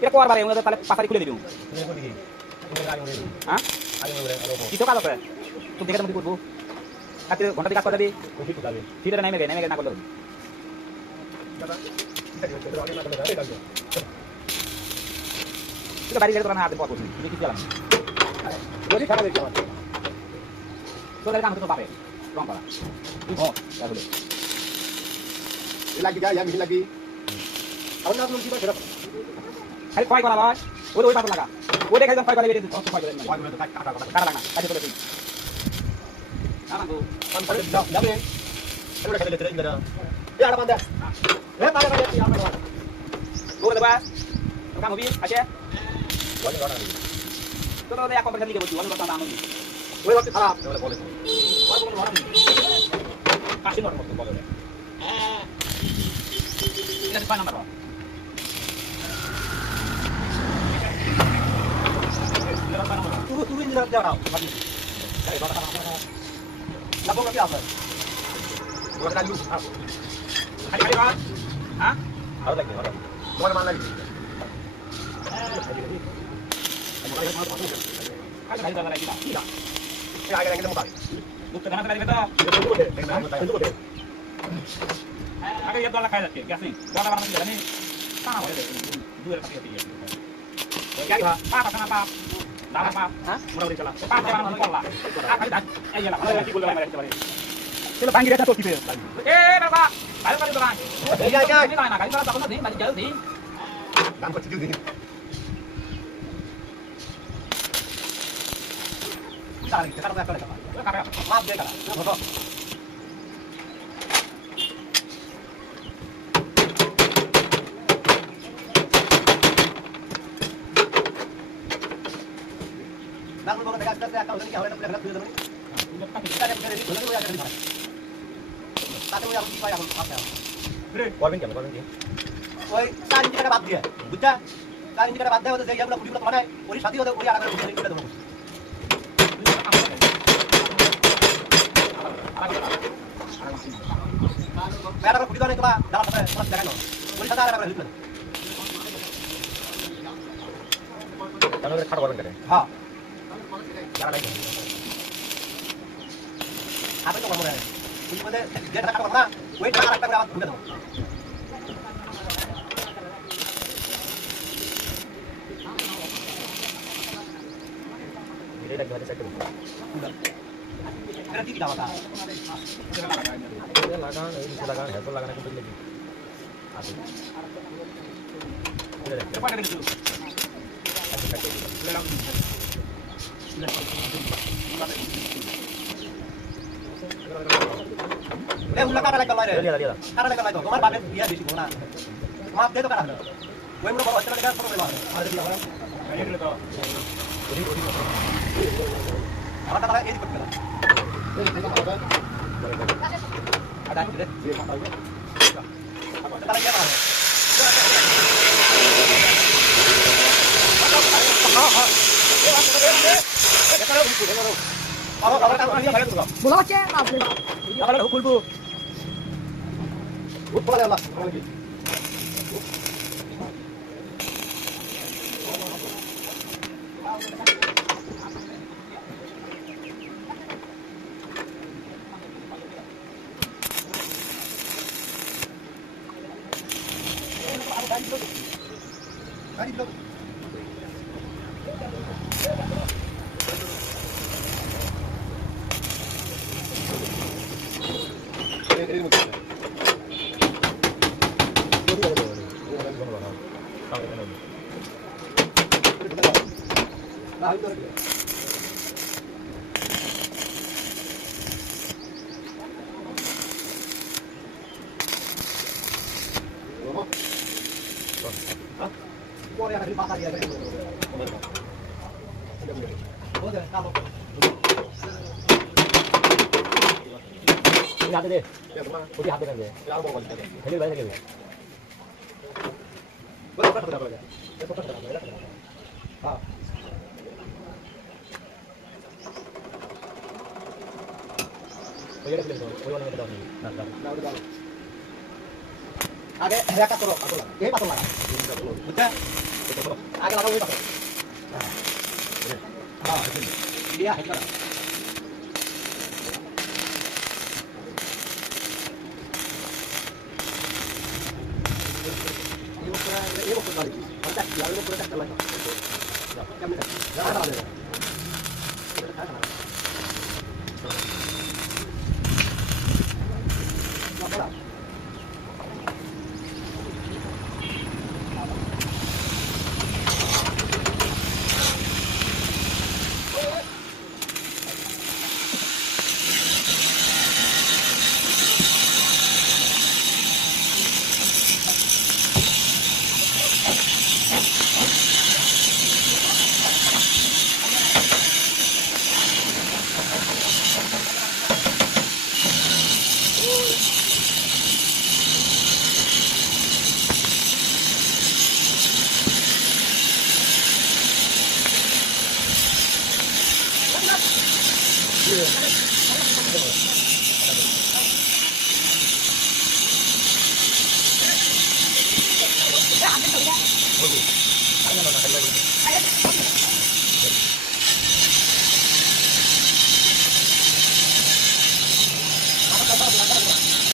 এটা কোয়ার বারে ওদের তাহলে পাতারি খুলে দিবি হ্যাঁ কিছু কাজ আছে তুই দেখে তুমি করবো রাত্রে ঘন্টা দিয়ে কাজ করে দিবি ফিরে নেমে গে না করলে তুই বাড়ি গেলে তোরা না হাতে পথ করছিস তুই কি চালান যদি খারাপ হয়ে যাবে তোদের কাম তো পাবে রং করা ও তাহলে lagi gaya mihin lagi awal na belum kita খালি কয় করা ভাই ওই পাথর লাগা ওই দেখে একদম কয় করা বেরিয়ে দিতে কয় করে কাটা লাগা কাজে চলে দিই না না গো kan pada jabe ada udah kali terus enggak ya ada panda pada ya apa gua debat kamu bi aja wajib orang ini তো তো এক কম্পিউটার লিখে বলছি অন্য কথা আমি ওই waktu খারাপ বলে বলে ওর কোনো ধরন নেই কাশি নর মত বলে এটা পাঁচ number turu ini dah jauh mati dari bawah tanah lapor tapi apa gua kena dulu hari kan hah ada lagi ada gua mana lagi kan dari dalam lagi tidak ya agak kita muka bukan karena tadi betul tentu deh আগে ये वाला खाया जाते क्या नहीं वाला वाला नहीं जाने कहां हो रहे दूर का पीती है क्या क्या पाप करना पाप दादा पाप हां मुड़ा उड़ी चला पाप जवान मन कोला आ खाली दाग ए ये ला की बोल रहा है मेरे चलो भांगी रहता तो की पे ए बाबा भाई का दुकान ya ya नहीं लाना गाड़ी वाला तो नहीं मत जल्दी काम को चुकी सारी kita tak ada maaf deh kalau Nang lu baga tegas kau udah kau udah dulu teman. Kita ada dari dulu ya dari mana. Tapi yang kita yang apa ya? করবেন কেন করবেন কি ওই চার ইঞ্চি টাকা বাদ দিয়ে বুঝছা 4 ইঞ্চি টাকা বাদ দেওয়া হতো যে আমরা কুড়িগুলো মানে ওই সাথী হতো ওই আলাদা করে লিখে দেবো মেয়েরা কুড়ি দানে তোমার দাঁড়া সাথে তোমার দেখানো ওই সাথে আলাদা করে লিখে দেবো তাহলে খাড়া করবেন কেন হ্যাঁ যারা লাগে আপনি তো মনে হয় তুমি বলে যে টাকা করব না ওই টাকা রাখতে করে আবার ঢুকে দেবো এটা দেখতে সেট করুন এটা কি দাও তা এটা লাগান এই নিচে লাগান হেডফোন লাগানো কিন্তু লাগি আছে এটা দেখতে পারে কিন্তু ले उला काटा लगा रे लिया लिया काटा लगा तो तुम्हारे बाप दिया बेसी बोला माफ दे तो काटा वही मोर बड़ अच्छा लगा सब ले मार मार दिया बोला ये ले तो और काटा ये दिक्कत करा ada deh apa काटा क्या मार बोला बच्चे आप ले apa dah kulbu boleh Allah lagi boleh ada di pasar dia boleh kalau ini hati deh putih hati kan deh ini banyak lagi boleh apa berapa ya ah oh ya boleh tuh oh yang kita tahu nah udah আগে একটা করো এই পাথর লাগা বুঝছো আগে লাগাও ওই পাথর হ্যাঁ দিয়া হেড করা ये वो कर वाली और तक यार वो पूरा तक चला क्या मिला ज्यादा वाले Ayo,